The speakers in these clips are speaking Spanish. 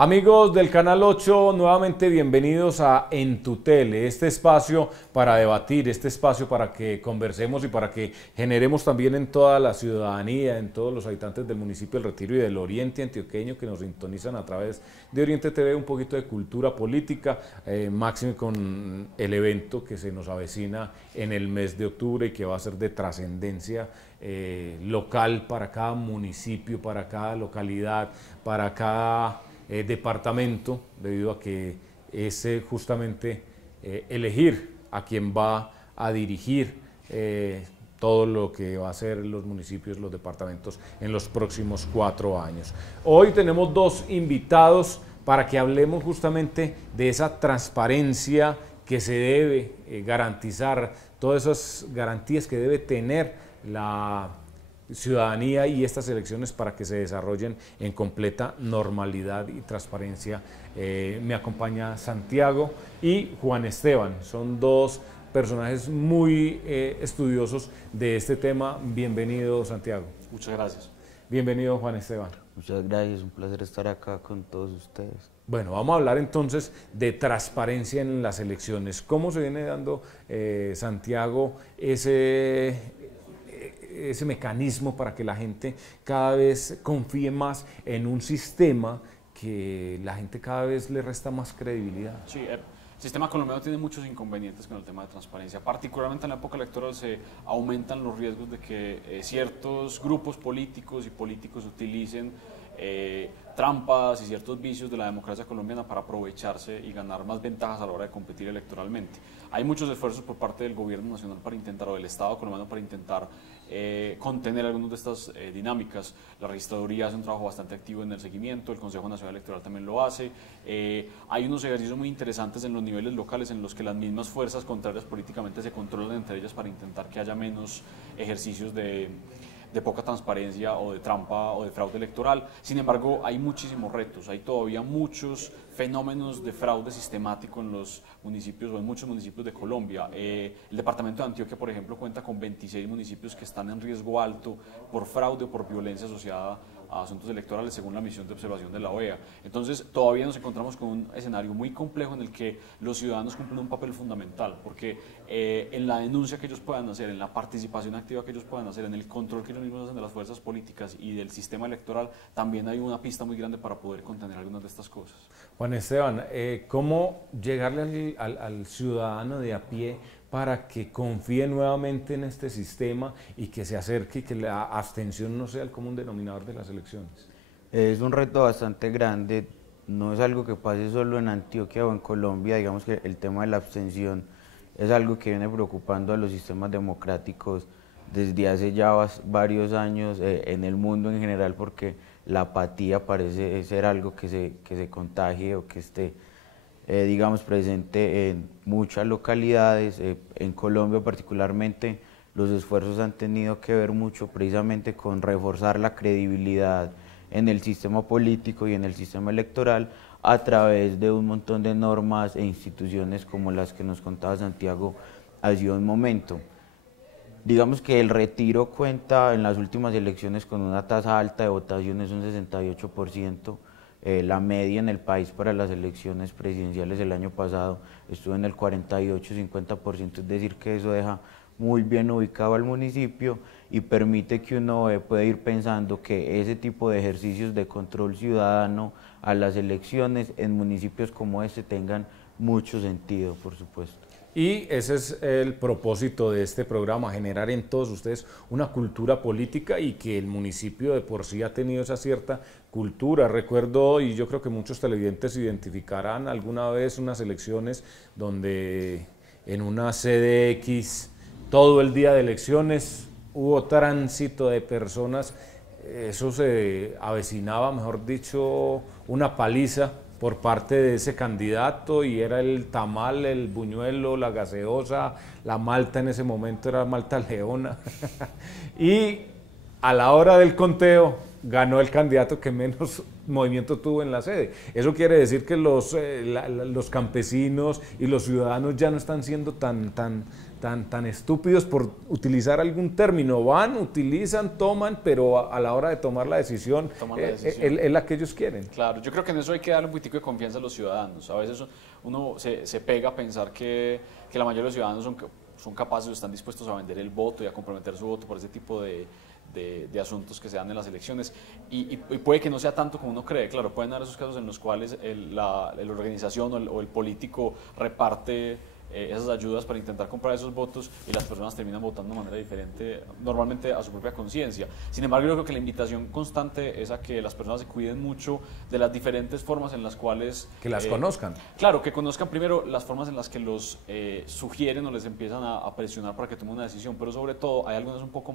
Amigos del Canal 8, nuevamente bienvenidos a En tu Tele, este espacio para debatir, este espacio para que conversemos y para que generemos también en toda la ciudadanía, en todos los habitantes del municipio del Retiro y del Oriente Antioqueño que nos sintonizan a través de Oriente TV, un poquito de cultura política, máximo con el evento que se nos avecina en el mes de octubre y que va a ser de trascendencia local para cada municipio, para cada localidad, para cada departamento, debido a que es justamente elegir a quien va a dirigir todo lo que va a ser los municipios, los departamentos en los próximos 4 años. Hoy tenemos dos invitados para que hablemos justamente de esa transparencia que se debe garantizar, todas esas garantías que debe tener la ciudadanía y estas elecciones para que se desarrollen en completa normalidad y transparencia. Me acompaña Santiago y Juan Esteban, son dos personajes muy estudiosos de este tema. Bienvenido, Santiago. Muchas gracias. Bienvenido, Juan Esteban. Muchas gracias, un placer estar acá con todos ustedes. Bueno, vamos a hablar entonces de transparencia en las elecciones. ¿Cómo se viene dando, Santiago, ese mecanismo para que la gente cada vez confíe más en un sistema que la gente cada vez le resta más credibilidad? Sí, el sistema colombiano tiene muchos inconvenientes con el tema de transparencia. Particularmente en la época electoral se aumentan los riesgos de que ciertos grupos políticos y políticos utilicen trampas y ciertos vicios de la democracia colombiana para aprovecharse y ganar más ventajas a la hora de competir electoralmente. Hay muchos esfuerzos por parte del gobierno nacional para intentar, o del Estado colombiano para intentar contener algunas de estas dinámicas. La registraduría hace un trabajo bastante activo en el seguimiento, el Consejo Nacional Electoral también lo hace. Hay unos ejercicios muy interesantes en los niveles locales en los que las mismas fuerzas contrarias políticamente se controlan entre ellas para intentar que haya menos ejercicios de poca transparencia o de trampa o de fraude electoral. Sin embargo, hay muchísimos retos, hay todavía muchos fenómenos de fraude sistemático en los municipios o en muchos municipios de Colombia. El departamento de Antioquia, por ejemplo, cuenta con 26 municipios que están en riesgo alto por fraude o por violencia asociada a asuntos electorales según la misión de observación de la OEA. Entonces todavía nos encontramos con un escenario muy complejo en el que los ciudadanos cumplen un papel fundamental, porque en la denuncia que ellos puedan hacer, en la participación activa que ellos puedan hacer, en el control que ellos mismos hacen de las fuerzas políticas y del sistema electoral, también hay una pista muy grande para poder contener algunas de estas cosas. Juan Esteban, ¿cómo llegarle al ciudadano de a pie para que confíe nuevamente en este sistema y que se acerque y que la abstención no sea el común denominador de las elecciones? Es un reto bastante grande, no es algo que pase solo en Antioquia o en Colombia. Digamos que el tema de la abstención es algo que viene preocupando a los sistemas democráticos desde hace ya varios años en el mundo en general, porque la apatía parece ser algo que se contagie o que esté digamos presente en muchas localidades. En Colombia particularmente los esfuerzos han tenido que ver mucho precisamente con reforzar la credibilidad en el sistema político y en el sistema electoral a través de un montón de normas e instituciones como las que nos contaba Santiago hace un momento. Digamos que el Retiro cuenta en las últimas elecciones con una tasa alta de votaciones, un 68%. La media en el país para las elecciones presidenciales el año pasado estuvo en el 48-50%, es decir que eso deja muy bien ubicado al municipio y permite que uno pueda ir pensando que ese tipo de ejercicios de control ciudadano a las elecciones en municipios como este tengan mucho sentido, por supuesto. Y ese es el propósito de este programa, generar en todos ustedes una cultura política y que el municipio de por sí ha tenido esa cierta cultura. Recuerdo, y yo creo que muchos televidentes identificarán alguna vez unas elecciones donde en una CDX todo el día de elecciones hubo tránsito de personas, eso se avecinaba, mejor dicho, una paliza por parte de ese candidato, y era el tamal, el buñuelo, la gaseosa, la malta, en ese momento era Malta Leona, y a la hora del conteo ganó el candidato que menos movimiento tuvo en la sede. Eso quiere decir que los campesinos y los ciudadanos ya no están siendo tan estúpidos por utilizar algún término. Van, utilizan, toman, pero a la hora de tomar la decisión, es la que ellos quieren. Claro, yo creo que en eso hay que darle un poquitico de confianza a los ciudadanos. A veces uno se pega a pensar que la mayoría de los ciudadanos son capaces o están dispuestos a vender el voto y a comprometer su voto por ese tipo de asuntos que se dan en las elecciones y puede que no sea tanto como uno cree. Claro, pueden haber esos casos en los cuales la organización o el político reparte esas ayudas para intentar comprar esos votos y las personas terminan votando de manera diferente, normalmente a su propia conciencia. Sin embargo, yo creo que la invitación constante es a que las personas se cuiden mucho de las diferentes formas en las cuales... Que las conozcan. Claro, que conozcan primero las formas en las que los sugieren o les empiezan a presionar para que tomen una decisión, pero sobre todo hay algunas un poco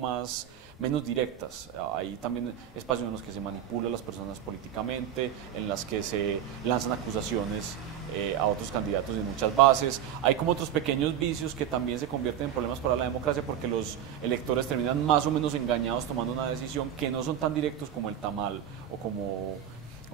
menos directas. Hay también espacios en los que se manipula a las personas políticamente, en las que se lanzan acusaciones a otros candidatos en muchas bases. Hay como otros pequeños vicios que también se convierten en problemas para la democracia porque los electores terminan más o menos engañados tomando una decisión que no son tan directos como el tamal o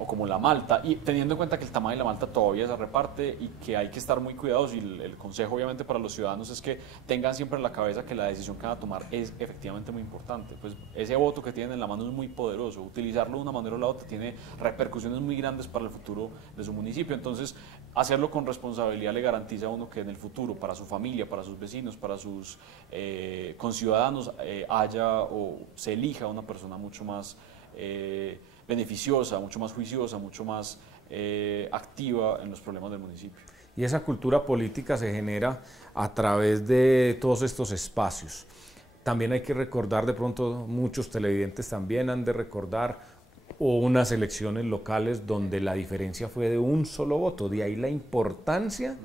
como la malta, y teniendo en cuenta que el tamal y la malta todavía se reparte y que hay que estar muy cuidados, y el consejo obviamente para los ciudadanos es que tengan siempre en la cabeza que la decisión que van a tomar es efectivamente muy importante. Pues ese voto que tienen en la mano es muy poderoso, utilizarlo de una manera o la otra tiene repercusiones muy grandes para el futuro de su municipio, entonces hacerlo con responsabilidad le garantiza a uno que en el futuro, para su familia, para sus vecinos, para sus conciudadanos, haya o se elija una persona mucho más beneficiosa, mucho más juiciosa, mucho más activa en los problemas del municipio. Y esa cultura política se genera a través de todos estos espacios. También hay que recordar, de pronto muchos televidentes también han de recordar unas elecciones locales donde la diferencia fue de un solo voto, de ahí la importancia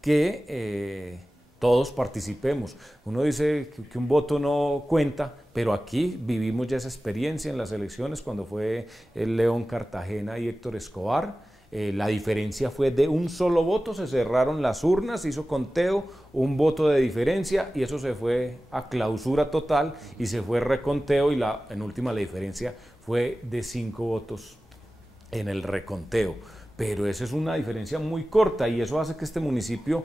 que todos participemos. Uno dice que un voto no cuenta, pero aquí vivimos ya esa experiencia en las elecciones cuando fue el León Cartagena y Héctor Escobar. La diferencia fue de un solo voto, se cerraron las urnas, se hizo conteo, un voto de diferencia y eso se fue a clausura total y se fue reconteo y en última la diferencia fue de 5 votos en el reconteo. Pero esa es una diferencia muy corta y eso hace que este municipio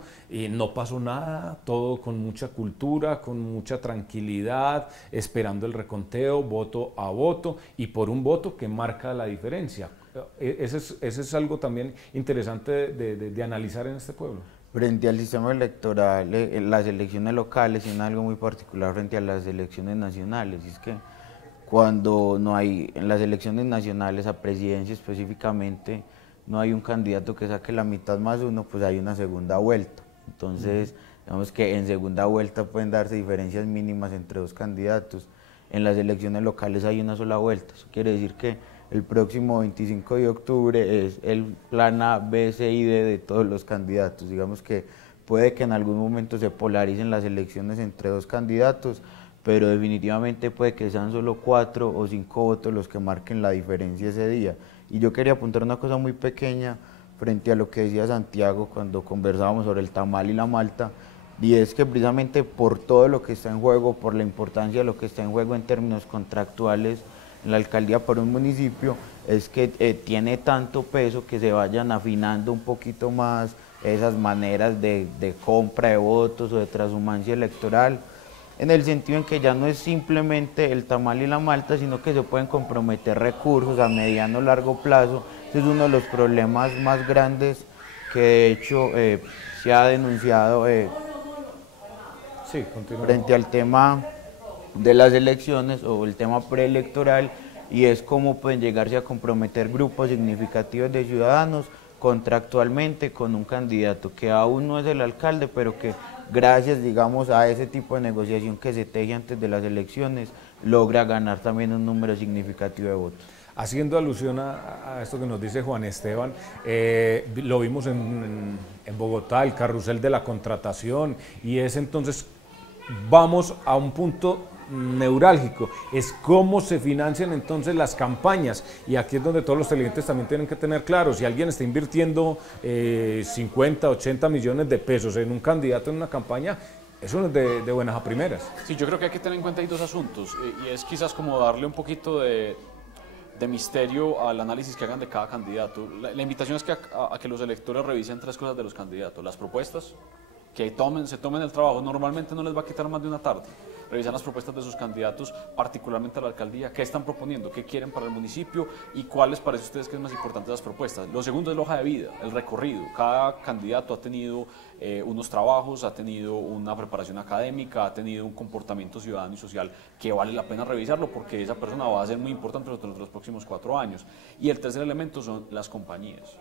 no pasó nada, todo con mucha cultura, con mucha tranquilidad, esperando el reconteo, voto a voto y por un voto que marca la diferencia. Ese es algo también interesante de analizar en este pueblo. Frente al sistema electoral, las elecciones locales tienen algo muy particular frente a las elecciones nacionales, y es que cuando no hay, en las elecciones nacionales a presidencia específicamente, no hay un candidato que saque la mitad más uno, pues hay una segunda vuelta. Entonces, digamos que en segunda vuelta pueden darse diferencias mínimas entre dos candidatos. En las elecciones locales hay una sola vuelta. Eso quiere decir que el próximo 25 de octubre es el plan A, B, C y D de todos los candidatos. Digamos que puede que en algún momento se polaricen las elecciones entre dos candidatos, pero definitivamente puede que sean solo 4 o 5 votos los que marquen la diferencia ese día. Y yo quería apuntar una cosa muy pequeña frente a lo que decía Santiago cuando conversábamos sobre el tamal y la malta, y es que precisamente por todo lo que está en juego, por la importancia de lo que está en juego en términos contractuales en la alcaldía por un municipio, es que tiene tanto peso que se vayan afinando un poquito más esas maneras de compra de votos o de transhumancia electoral, en el sentido en que ya no es simplemente el tamal y la malta, sino que se pueden comprometer recursos a mediano o largo plazo. Ese es uno de los problemas más grandes que de hecho se ha denunciado frente al tema de las elecciones o el tema preelectoral, y es cómo pueden llegarse a comprometer grupos significativos de ciudadanos contractualmente con un candidato que aún no es el alcalde, pero que gracias, digamos, a ese tipo de negociación que se teje antes de las elecciones, logra ganar también un número significativo de votos. Haciendo alusión a esto que nos dice Juan Esteban, lo vimos en Bogotá, el carrusel de la contratación, y es entonces, vamos a un punto neurálgico, es cómo se financian entonces las campañas, y aquí es donde todos los televidentes también tienen que tener claro, si alguien está invirtiendo 50, 80 millones de pesos en un candidato en una campaña, eso no es de buenas a primeras. Sí, yo creo que hay que tener en cuenta ahí dos asuntos, y es quizás como darle un poquito de de misterio al análisis que hagan de cada candidato. La invitación es que a que los electores revisen 3 cosas de los candidatos: las propuestas, que se tomen el trabajo, normalmente no les va a quitar más de una tarde, revisar las propuestas de sus candidatos, particularmente a la alcaldía, qué están proponiendo, qué quieren para el municipio y cuál les parece a ustedes que es más importante de las propuestas. Lo segundo es la hoja de vida, el recorrido. Cada candidato ha tenido unos trabajos, ha tenido una preparación académica, ha tenido un comportamiento ciudadano y social que vale la pena revisarlo, porque esa persona va a ser muy importante durante los próximos 4 años. Y el tercer elemento son las compañías.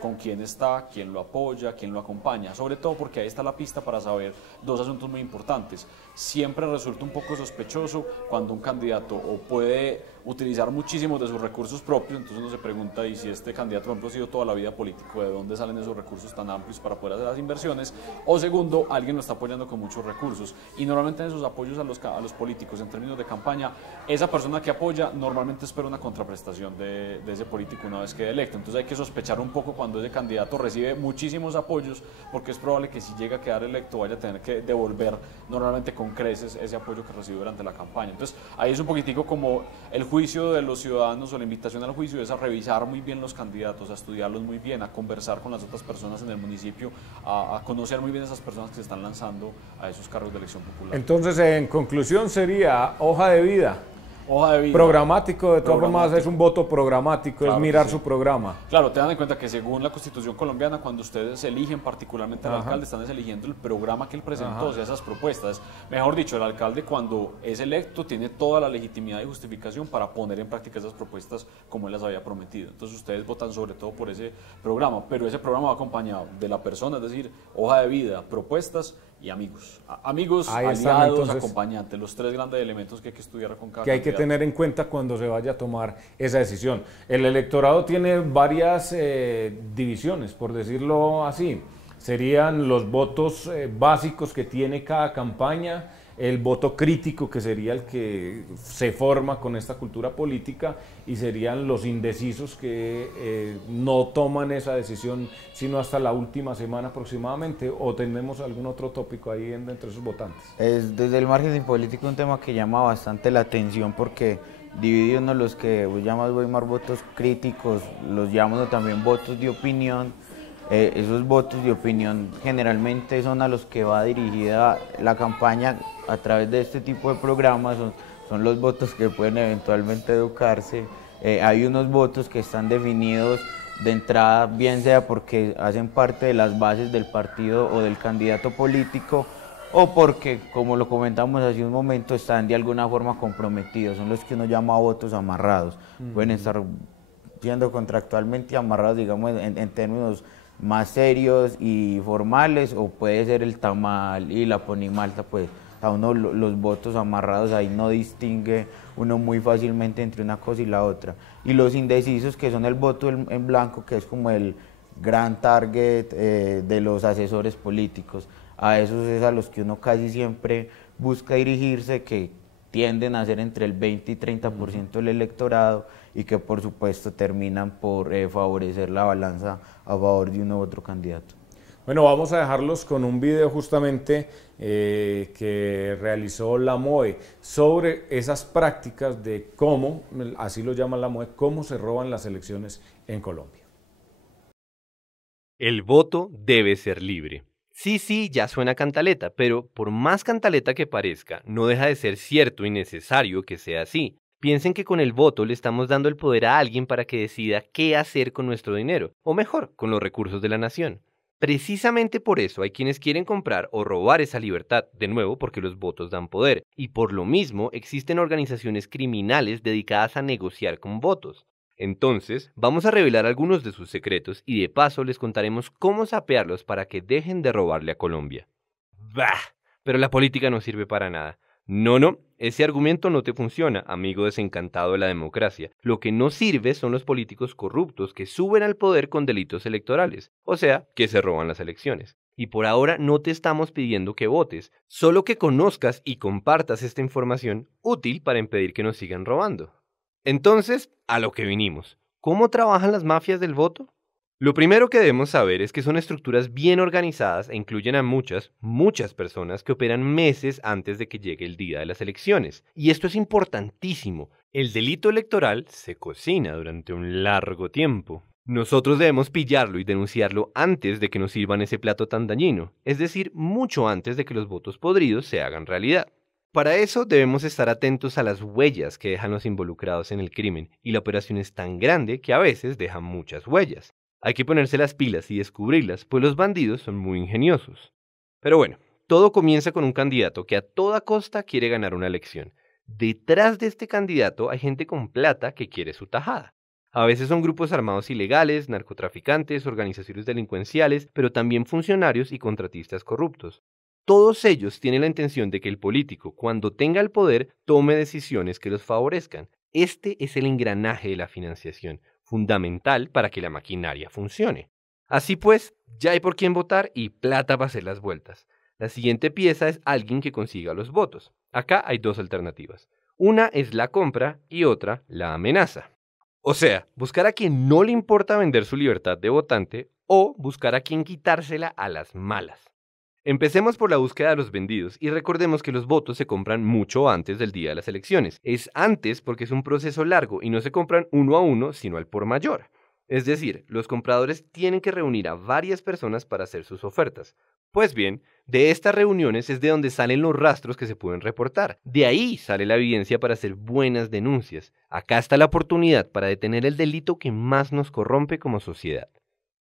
Con quién está, quién lo apoya, quién lo acompaña, sobre todo porque ahí está la pista para saber 2 asuntos muy importantes. Siempre resulta un poco sospechoso cuando un candidato o puede utilizar muchísimos de sus recursos propios, entonces uno se pregunta, y si este candidato, por ejemplo, ha sido toda la vida político, ¿de dónde salen esos recursos tan amplios para poder hacer las inversiones? O segundo, alguien lo está apoyando con muchos recursos, y normalmente en esos apoyos a los políticos en términos de campaña, esa persona que apoya normalmente espera una contraprestación de ese político una vez quede electo. Entonces hay que sospechar un poco cuando ese candidato recibe muchísimos apoyos, porque es probable que si llega a quedar electo vaya a tener que devolver normalmente con creces ese apoyo que recibió durante la campaña. Entonces ahí es un poquitico como el juicio de los ciudadanos, o la invitación al juicio es a revisar muy bien los candidatos, a estudiarlos muy bien, a conversar con las otras personas en el municipio, a conocer muy bien esas personas que se están lanzando a esos cargos de elección popular. Entonces, en conclusión sería hoja de vida. Hoja de vida. Programático, de todas formas es un voto programático, claro, es mirar su programa. Claro, tengan en cuenta que según la Constitución colombiana, cuando ustedes eligen particularmente al alcalde, están eligiendo el programa que él presentó, o sea, esas propuestas. Mejor dicho, el alcalde cuando es electo tiene toda la legitimidad y justificación para poner en práctica esas propuestas como él las había prometido. Entonces ustedes votan sobre todo por ese programa, pero ese programa va acompañado de la persona, es decir, hoja de vida, propuestas y amigos. Amigos, aliados, entonces, acompañantes, los 3 grandes elementos que hay que estudiar con cada que hay que tener en cuenta cuando se vaya a tomar esa decisión. El electorado tiene varias divisiones, por decirlo así. Serían los votos básicos que tiene cada campaña, el voto crítico, que sería el que se forma con esta cultura política, y serían los indecisos que no toman esa decisión sino hasta la última semana aproximadamente. ¿O tenemos algún otro tópico ahí entre esos votantes? Es desde el marketing político un tema que llama bastante la atención, porque divide uno los que llamas votos críticos, los llaman también votos de opinión. Esos votos de opinión generalmente son a los que va dirigida la campaña a través de este tipo de programas, son los votos que pueden eventualmente educarse. Hay unos votos que están definidos de entrada, bien sea porque hacen parte de las bases del partido o del candidato político, o porque, como lo comentamos hace un momento, están de alguna forma comprometidos, son los que uno llama votos amarrados. Pueden estar siendo contractualmente amarrados, digamos, en términos más serios y formales, o puede ser el tamal y la ponimalta, pues a uno los votos amarrados ahí no distingue uno muy fácilmente entre una cosa y la otra. Y los indecisos, que son el voto en blanco, que es como el gran target de los asesores políticos, a esos es a los que uno casi siempre busca dirigirse, que tienden a ser entre el 20 y 30% del electorado, y que por supuesto terminan por favorecer la balanza a favor de uno u otro candidato. Bueno, vamos a dejarlos con un video justamente que realizó la MOE sobre esas prácticas de cómo, así lo llama la MOE, cómo se roban las elecciones en Colombia. El voto debe ser libre. Sí, ya suena cantaleta, pero por más cantaleta que parezca, no deja de ser cierto y necesario que sea así. Piensen que con el voto le estamos dando el poder a alguien para que decida qué hacer con nuestro dinero, o mejor, con los recursos de la nación. Precisamente por eso hay quienes quieren comprar o robar esa libertad, de nuevo porque los votos dan poder, y por lo mismo existen organizaciones criminales dedicadas a negociar con votos. Entonces, vamos a revelar algunos de sus secretos y de paso les contaremos cómo sapearlos para que dejen de robarle a Colombia. ¡Bah! Pero la política no sirve para nada. No, ese argumento no te funciona, amigo desencantado de la democracia. Lo que no sirve son los políticos corruptos que suben al poder con delitos electorales, o sea, que se roban las elecciones. Y por ahora no te estamos pidiendo que votes, solo que conozcas y compartas esta información útil para impedir que nos sigan robando. Entonces, a lo que vinimos. ¿Cómo trabajan las mafias del voto? Lo primero que debemos saber es que son estructuras bien organizadas e incluyen a muchas personas que operan meses antes de que llegue el día de las elecciones. Y esto es importantísimo. El delito electoral se cocina durante un largo tiempo. Nosotros debemos pillarlo y denunciarlo antes de que nos sirvan ese plato tan dañino, es decir, mucho antes de que los votos podridos se hagan realidad. Para eso debemos estar atentos a las huellas que dejan los involucrados en el crimen, y la operación es tan grande que a veces deja muchas huellas. Hay que ponerse las pilas y descubrirlas, pues los bandidos son muy ingeniosos. Pero bueno, todo comienza con un candidato que a toda costa quiere ganar una elección. Detrás de este candidato hay gente con plata que quiere su tajada. A veces son grupos armados ilegales, narcotraficantes, organizaciones delincuenciales, pero también funcionarios y contratistas corruptos. Todos ellos tienen la intención de que el político, cuando tenga el poder, tome decisiones que los favorezcan. Este es el engranaje de la financiación, fundamental para que la maquinaria funcione. Así pues, ya hay por quién votar y plata para hacer las vueltas. La siguiente pieza es alguien que consiga los votos. Acá hay dos alternativas. Una es la compra y otra la amenaza. O sea, buscar a quien no le importa vender su libertad de votante o buscar a quien quitársela a las malas. Empecemos por la búsqueda de los vendidos y recordemos que los votos se compran mucho antes del día de las elecciones. Es antes porque es un proceso largo y no se compran uno a uno, sino al por mayor. Es decir, los compradores tienen que reunir a varias personas para hacer sus ofertas. Pues bien, de estas reuniones es de donde salen los rastros que se pueden reportar. De ahí sale la evidencia para hacer buenas denuncias. Acá está la oportunidad para detener el delito que más nos corrompe como sociedad.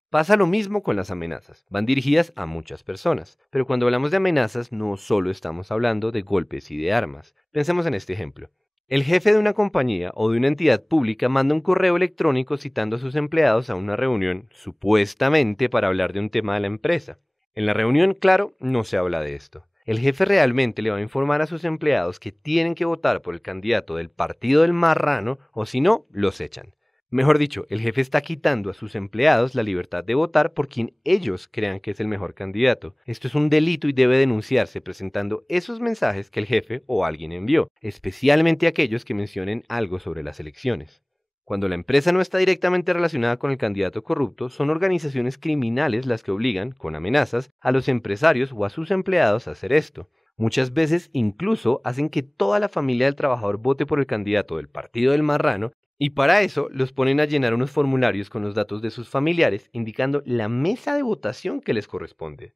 Pasa lo mismo con las amenazas. Van dirigidas a muchas personas. Pero cuando hablamos de amenazas, no solo estamos hablando de golpes y de armas. Pensemos en este ejemplo. El jefe de una compañía o de una entidad pública manda un correo electrónico citando a sus empleados a una reunión, supuestamente para hablar de un tema de la empresa. En la reunión, claro, no se habla de esto. El jefe realmente le va a informar a sus empleados que tienen que votar por el candidato del partido del marrano o si no, los echan. Mejor dicho, el jefe está quitando a sus empleados la libertad de votar por quien ellos crean que es el mejor candidato. Esto es un delito y debe denunciarse presentando esos mensajes que el jefe o alguien envió, especialmente aquellos que mencionen algo sobre las elecciones. Cuando la empresa no está directamente relacionada con el candidato corrupto, son organizaciones criminales las que obligan, con amenazas, a los empresarios o a sus empleados a hacer esto. Muchas veces incluso hacen que toda la familia del trabajador vote por el candidato del partido del marrano y para eso los ponen a llenar unos formularios con los datos de sus familiares indicando la mesa de votación que les corresponde.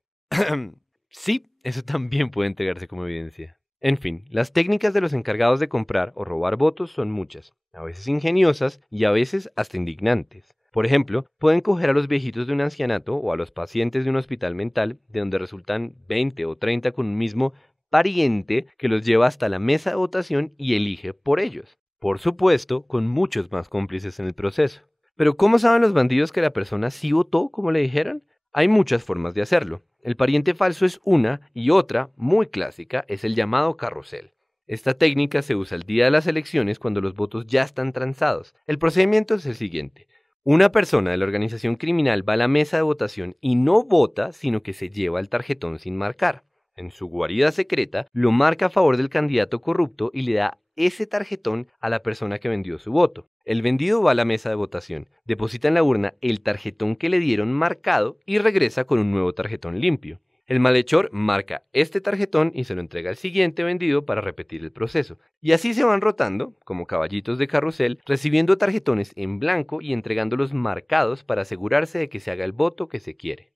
Sí, eso también puede entregarse como evidencia. En fin, las técnicas de los encargados de comprar o robar votos son muchas, a veces ingeniosas y a veces hasta indignantes. Por ejemplo, pueden coger a los viejitos de un ancianato o a los pacientes de un hospital mental, de donde resultan 20 o 30 con un mismo pariente que los lleva hasta la mesa de votación y elige por ellos. Por supuesto, con muchos más cómplices en el proceso. Pero ¿cómo saben los bandidos que la persona sí votó como le dijeron? Hay muchas formas de hacerlo. El pariente falso es una y otra, muy clásica, es el llamado carrusel. Esta técnica se usa el día de las elecciones cuando los votos ya están transados. El procedimiento es el siguiente. Una persona de la organización criminal va a la mesa de votación y no vota, sino que se lleva el tarjetón sin marcar. En su guarida secreta, lo marca a favor del candidato corrupto y le da ese tarjetón a la persona que vendió su voto. El vendido va a la mesa de votación, deposita en la urna el tarjetón que le dieron marcado y regresa con un nuevo tarjetón limpio. El malhechor marca este tarjetón y se lo entrega al siguiente vendido para repetir el proceso. Y así se van rotando, como caballitos de carrusel, recibiendo tarjetones en blanco y entregándolos marcados para asegurarse de que se haga el voto que se quiere.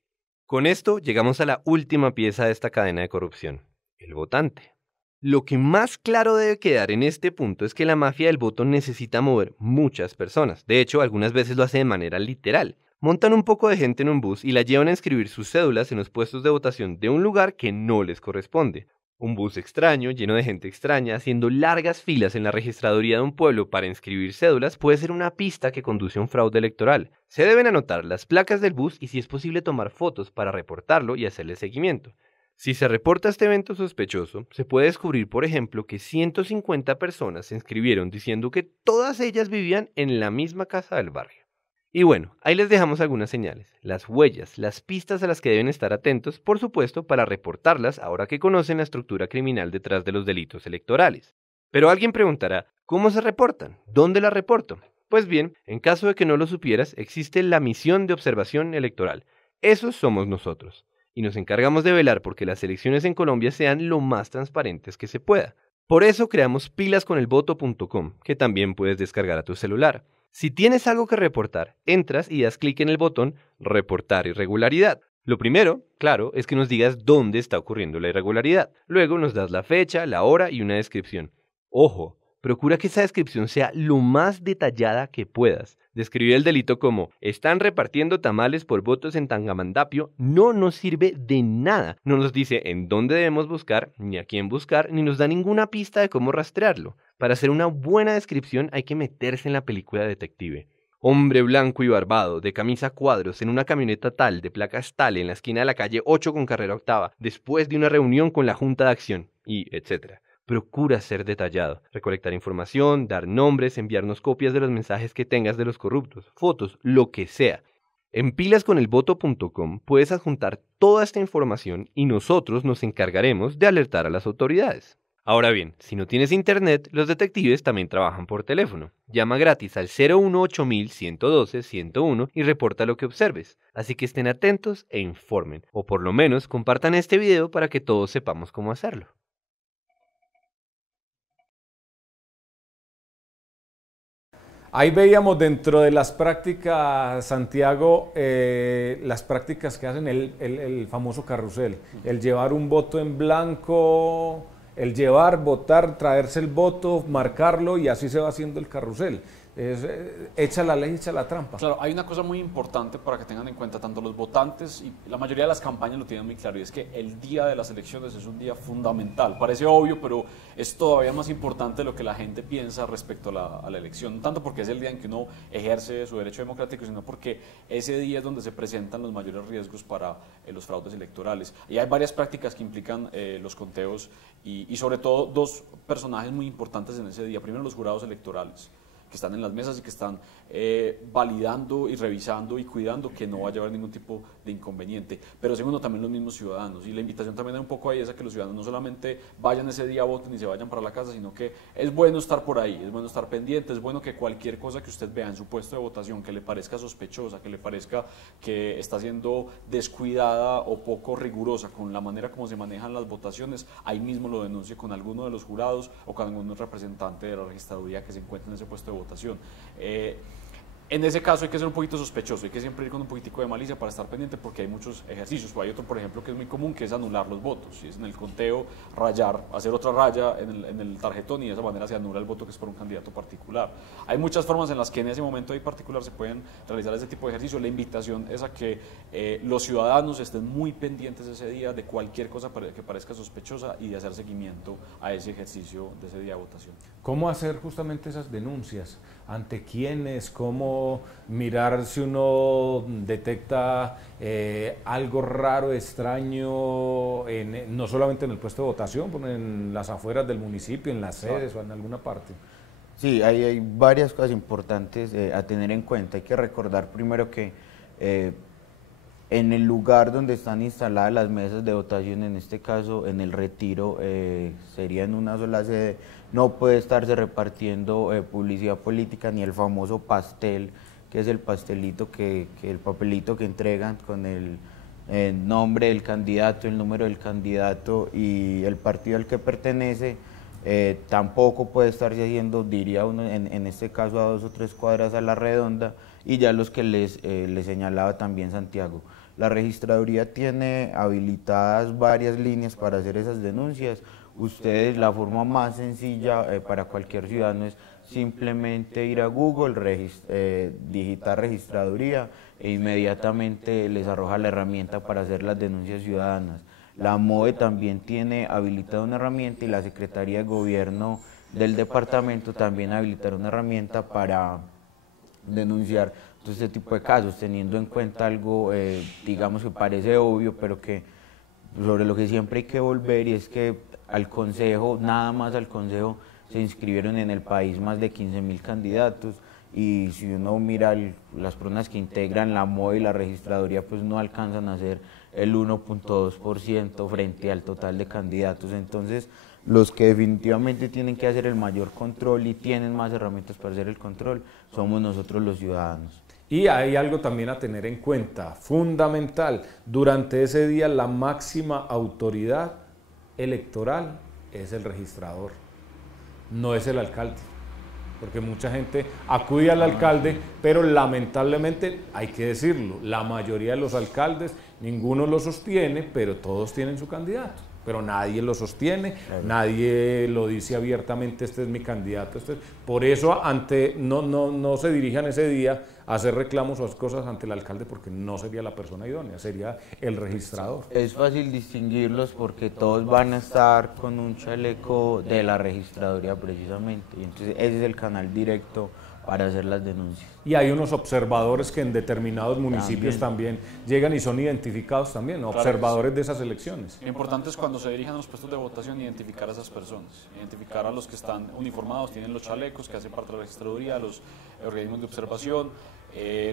Con esto llegamos a la última pieza de esta cadena de corrupción, el votante. Lo que más claro debe quedar en este punto es que la mafia del voto necesita mover muchas personas. De hecho, algunas veces lo hace de manera literal. Montan un poco de gente en un bus y la llevan a inscribir sus cédulas en los puestos de votación de un lugar que no les corresponde. Un bus extraño, lleno de gente extraña, haciendo largas filas en la registraduría de un pueblo para inscribir cédulas puede ser una pista que conduce a un fraude electoral. Se deben anotar las placas del bus y si es posible tomar fotos para reportarlo y hacerle seguimiento. Si se reporta este evento sospechoso, se puede descubrir, por ejemplo, que 150 personas se inscribieron diciendo que todas ellas vivían en la misma casa del barrio. Y bueno, ahí les dejamos algunas señales, las huellas, las pistas a las que deben estar atentos, por supuesto, para reportarlas ahora que conocen la estructura criminal detrás de los delitos electorales. Pero alguien preguntará, ¿cómo se reportan? ¿Dónde las reporto? Pues bien, en caso de que no lo supieras, existe la misión de observación electoral. Esos somos nosotros. Y nos encargamos de velar porque las elecciones en Colombia sean lo más transparentes que se pueda. Por eso creamos pilasconelvoto.com, que también puedes descargar a tu celular. Si tienes algo que reportar, entras y das clic en el botón Reportar irregularidad. Lo primero, claro, es que nos digas dónde está ocurriendo la irregularidad. Luego nos das la fecha, la hora y una descripción. Ojo, procura que esa descripción sea lo más detallada que puedas. Describir el delito como están repartiendo tamales por votos en Tangamandapio no nos sirve de nada. No nos dice en dónde debemos buscar, ni a quién buscar, ni nos da ninguna pista de cómo rastrearlo. Para hacer una buena descripción hay que meterse en la película detective. Hombre blanco y barbado, de camisa a cuadros, en una camioneta tal, de placas tal, en la esquina de la calle 8 con carrera octava, después de una reunión con la Junta de Acción, y etc. Procura ser detallado, recolectar información, dar nombres, enviarnos copias de los mensajes que tengas de los corruptos, fotos, lo que sea. En pilasconelvoto.com puedes adjuntar toda esta información y nosotros nos encargaremos de alertar a las autoridades. Ahora bien, si no tienes internet, los detectives también trabajan por teléfono. Llama gratis al 018-112-101 y reporta lo que observes. Así que estén atentos e informen, o por lo menos compartan este video para que todos sepamos cómo hacerlo. Ahí veíamos dentro de las prácticas, Santiago, las prácticas que hacen el famoso carrusel, el llevar un voto en blanco, el llevar, votar, traerse el voto, marcarlo y así se va haciendo el carrusel. Echa la ley, echa la trampa. Claro, hay una cosa muy importante para que tengan en cuenta tanto los votantes y la mayoría de las campañas lo tienen muy claro, y es que el día de las elecciones es un día fundamental. Parece obvio, pero es todavía más importante de lo que la gente piensa respecto a la elección, no tanto porque es el día en que uno ejerce su derecho democrático, sino porque ese día es donde se presentan los mayores riesgos para los fraudes electorales. Y hay varias prácticas que implican los conteos y sobre todo dos personajes muy importantes en ese día. Primero, los jurados electorales, que están en las mesas y que están validando y revisando y cuidando que no vaya a haber ningún tipo de inconveniente. Pero segundo, también los mismos ciudadanos. Y la invitación también es un poco ahí, es a que los ciudadanos no solamente vayan ese día a voten y se vayan para la casa, sino que es bueno estar por ahí, es bueno estar pendiente, es bueno que cualquier cosa que usted vea en su puesto de votación que le parezca sospechosa, que le parezca que está siendo descuidada o poco rigurosa con la manera como se manejan las votaciones, ahí mismo lo denuncie con alguno de los jurados o con algún representante de la registraduría que se encuentre en ese puesto de votación. En ese caso hay que ser un poquito sospechoso, hay que siempre ir con un poquitico de malicia para estar pendiente, porque hay muchos ejercicios. Hay otro, por ejemplo, que es muy común, que es anular los votos. Si es en el conteo, rayar, hacer otra raya en el tarjetón, y de esa manera se anula el voto que es por un candidato particular. Hay muchas formas en las que en ese momento ahí particular se pueden realizar ese tipo de ejercicios. La invitación es a que los ciudadanos estén muy pendientes ese día de cualquier cosa que parezca sospechosa y de hacer seguimiento a ese ejercicio de ese día de votación. ¿Cómo hacer justamente esas denuncias? ¿Ante quiénes? ¿Cómo mirar si uno detecta algo raro, extraño, no solamente en el puesto de votación, sino en las afueras del municipio, en las sedes o en alguna parte? Sí, hay varias cosas importantes a tener en cuenta. Hay que recordar primero que en el lugar donde están instaladas las mesas de votación, en este caso en el Retiro, sería en una sola sede, no puede estarse repartiendo publicidad política ni el famoso pastel, que es el pastelito, el papelito que entregan con el nombre del candidato, el número del candidato y el partido al que pertenece. Tampoco puede estarse haciendo, diría uno, en este caso a 2 o 3 cuadras a la redonda, y ya los que les señalaba también Santiago. La registraduría tiene habilitadas varias líneas para hacer esas denuncias. Ustedes, la forma más sencilla para cualquier ciudadano es simplemente ir a Google, digitar registraduría e inmediatamente les arroja la herramienta para hacer las denuncias ciudadanas. La MOE también tiene habilitada una herramienta, y la Secretaría de Gobierno del departamento también habilitará una herramienta para denunciar todo este tipo de casos, teniendo en cuenta algo, digamos, que parece obvio, pero que sobre lo que siempre hay que volver, y es que al Consejo, nada más al Consejo, se inscribieron en el país más de 15.000 candidatos, y si uno mira las personas que integran la MOE y la registraduría, pues no alcanzan a ser el 1.2% frente al total de candidatos. Entonces, los que definitivamente tienen que hacer el mayor control y tienen más herramientas para hacer el control somos nosotros los ciudadanos. Y hay algo también a tener en cuenta, fundamental: durante ese día la máxima autoridad electoral es el registrador. no es el alcalde. Porque mucha gente acude al alcalde, pero lamentablemente, hay que decirlo, la mayoría de los alcaldes, ninguno lo sostiene, pero todos tienen su candidato. Pero nadie lo sostiene, nadie lo dice abiertamente, este es mi candidato. Por eso no se dirijan ese día a hacer reclamos o cosas ante el alcalde, porque no sería la persona idónea, sería el registrador. Es fácil distinguirlos porque todos van a estar con un chaleco de la registraduría precisamente, y entonces ese es el canal directo para hacer las denuncias. Y hay unos observadores que en determinados municipios también llegan y son identificados también, ¿no? Observadores de esas elecciones. Lo importante es cuando se dirijan a los puestos de votación identificar a esas personas, identificar a los que están uniformados, tienen los chalecos, que hacen parte de la registraduría, los organismos de observación,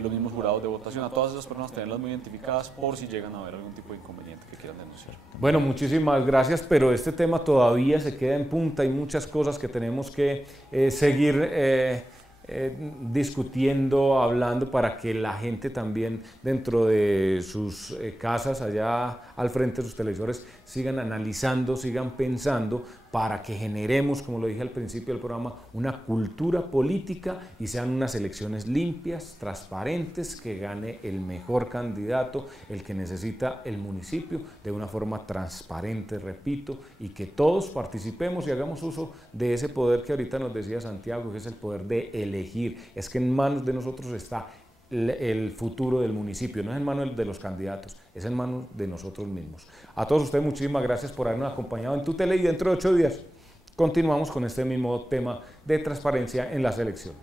los mismos jurados de votación, a todas esas personas tenerlas muy identificadas por si llegan a haber algún tipo de inconveniente que quieran denunciar. Bueno, muchísimas gracias, pero este tema todavía se queda en punta, hay muchas cosas que tenemos que seguir discutiendo, hablando, para que la gente también dentro de sus casas, allá al frente de sus televisores, sigan analizando, sigan pensando, para que generemos, como lo dije al principio del programa, una cultura política y sean unas elecciones limpias, transparentes, que gane el mejor candidato, el que necesita el municipio, de una forma transparente, repito, y que todos participemos y hagamos uso de ese poder que ahorita nos decía Santiago, que es el poder de elegir. Es que en manos de nosotros está el futuro del municipio, no es en manos de los candidatos, es en manos de nosotros mismos. A todos ustedes muchísimas gracias por habernos acompañado en Tu Tele, y dentro de 8 días continuamos con este mismo tema de transparencia en las elecciones.